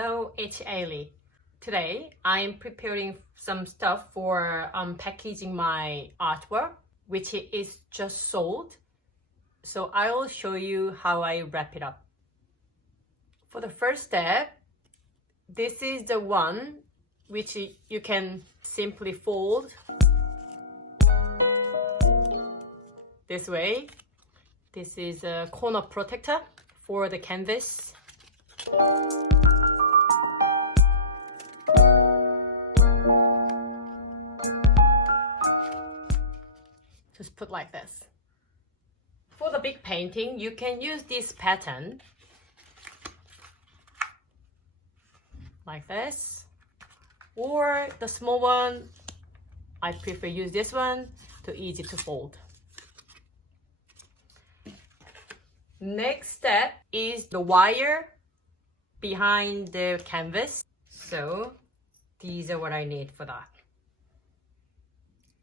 Hello, it's Ailey. Today, I'm preparing some stuff for packaging my artwork, which is just sold. So I'll show you how I wrap it up. For the first step, this is the one which you can simply fold this way. This is a corner protector for the canvas. Just put like this. For the big painting, you can use this pattern like this, or the small one. I prefer use this one to easy to fold. Next step is the wire behind the canvas. So these are what I need for that.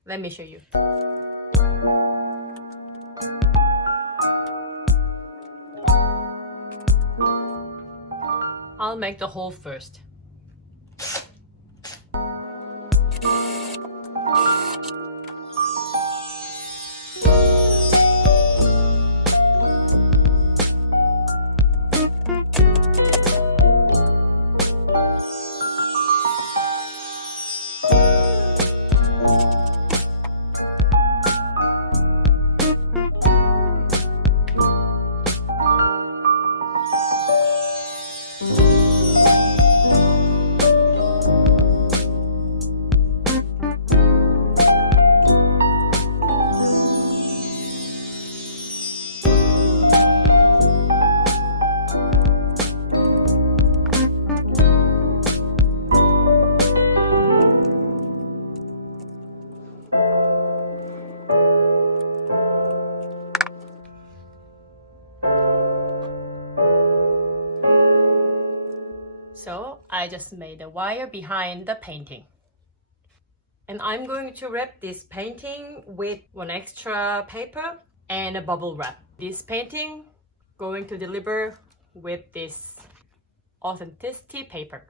Let me show you. I'll make the hole first. So I just made a wire behind the painting. And I'm going to wrap this painting with one extra paper and a bubble wrap. This painting going to deliver with this authenticity paper.